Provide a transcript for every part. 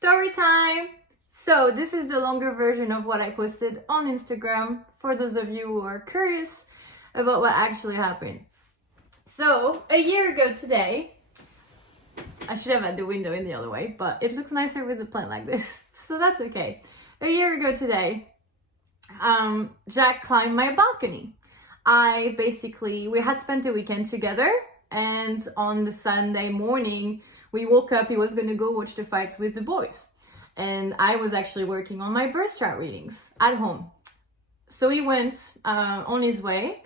Story time! So this is the longer version of what I posted on Instagram for those of you who are curious about what actually happened. So a year ago today, I should have had the window in the other way, but it looks nicer with a plant like this, so that's okay. A year ago today, Jack climbed my balcony. We had spent a weekend together, and on the Sunday morning, we woke up, he was gonna go watch the fights with the boys. And I was actually working on my birth chart readings at home. So he went on his way,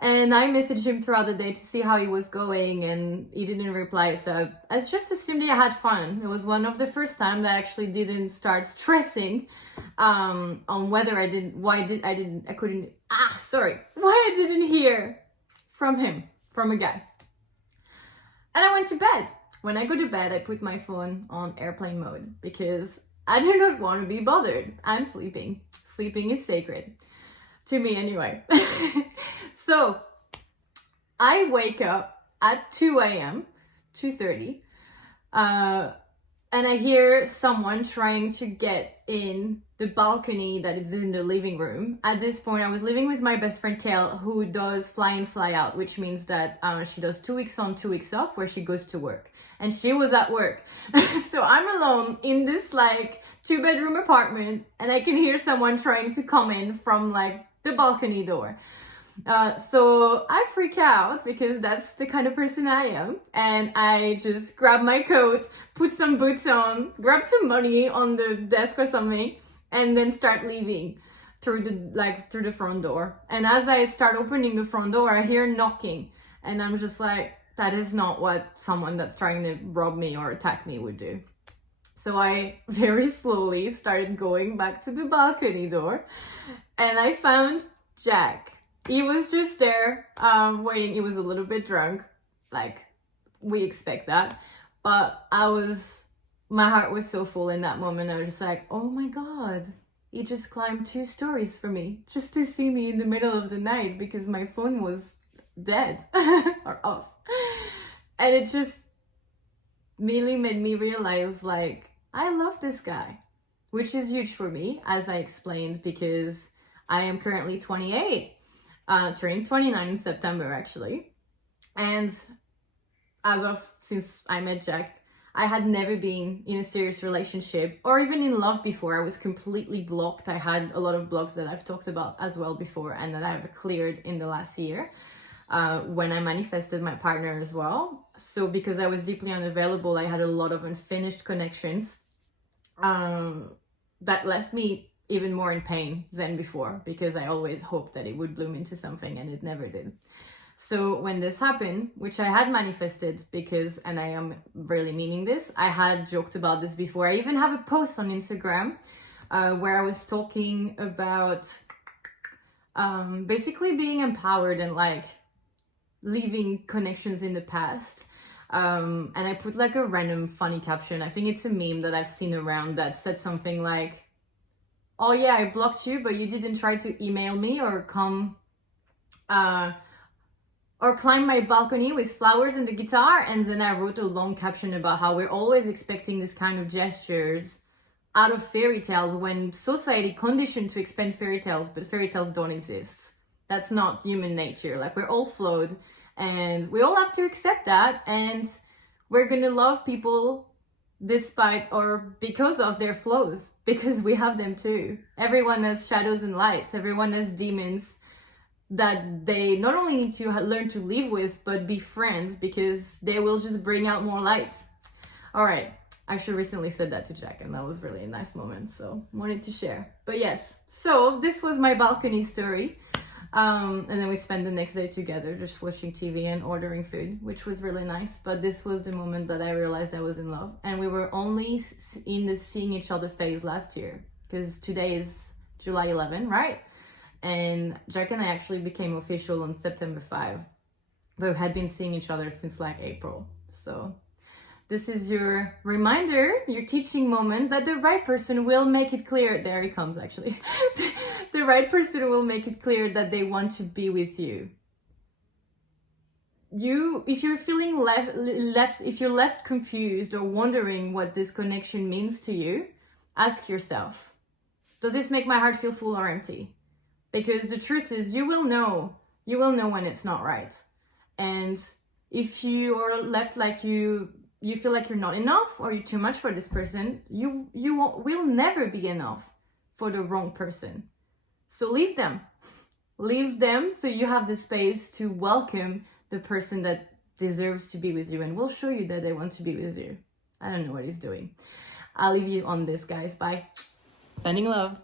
and I messaged him throughout the day to see how he was going, and he didn't reply. So I just assumed he had fun. It was one of the first times I actually didn't start stressing on whether why I didn't hear from him, from a guy. And I went to bed. When I go to bed, I put my phone on airplane mode because I do not want to be bothered. I'm sleeping. Sleeping is sacred. To me, anyway. So, I wake up at 2 a.m., 2:30, and I hear someone trying to get in the balcony that is in the living room. At this point, I was living with my best friend Kale, who does fly in, fly out, which means that she does 2 weeks on, 2 weeks off, where she goes to work. And she was at work. So I'm alone in this like 2-bedroom apartment, and I can hear someone trying to come in from like the balcony door. So I freak out because that's the kind of person I am, and I just grab my coat, put some boots on, grab some money on the desk or something, and then start leaving through the front door. And as I start opening the front door, I hear knocking, and I'm just like, that is not what someone that's trying to rob me or attack me would do. So I very slowly started going back to the balcony door, and I found Jack. He was just there, waiting. He was a little bit drunk, like we expect that. But my heart was so full in that moment. I was just like, oh my God, he just climbed 2 stories for me just to see me in the middle of the night because my phone was dead or off. And it just really made me realize, like, I love this guy, which is huge for me, as I explained, because I am currently 28. Turning 29 in September, actually. And since I met Jack, I had never been in a serious relationship or even in love before. I was completely blocked. I had a lot of blocks that I've talked about as well before and that I've cleared in the last year when I manifested my partner as well. So because I was deeply unavailable, I had a lot of unfinished connections that left me even more in pain than before, because I always hoped that it would bloom into something and it never did. So when this happened, which I had manifested because, and I am really meaning this, I had joked about this before. I even have a post on Instagram where I was talking about basically being empowered and like leaving connections in the past. And I put like a random funny caption. I think it's a meme that I've seen around that said something like, oh yeah, I blocked you, but you didn't try to email me or come or climb my balcony with flowers and the guitar. And then I wrote a long caption about how we're always expecting this kind of gestures out of fairy tales when society conditioned to expect fairy tales, but fairy tales don't exist. That's not human nature. Like, we're all flawed and we all have to accept that, and we're gonna love people despite or because of their flaws, because we have them too. Everyone has shadows and lights. Everyone has demons that they not only need to learn to live with, but befriend, because they will just bring out more light. All right, I actually recently said that to Jack, and that was really a nice moment, so wanted to share. But yes, so this was my balcony story. And then we spent the next day together just watching TV and ordering food, which was really nice. But this was the moment that I realized I was in love. And we were only in the seeing each other phase last year, because today is July 11, right? And Jack and I actually became official on September 5. But we had been seeing each other since like April. So this is your reminder, your teaching moment, that the right person will make it clear. There he comes, actually. The right person will make it clear that they want to be with you. if you're feeling if you're left confused or wondering what this connection means to you, ask yourself, does this make my heart feel full or empty? Because the truth is, you will know when it's not right. And if you are left like you feel like you're not enough or you're too much for this person, you will never be enough for the wrong person. So leave them so you have the space to welcome the person that deserves to be with you and will show you that they want to be with you. I don't know what he's doing. I'll leave you on this, guys. Bye. Sending love.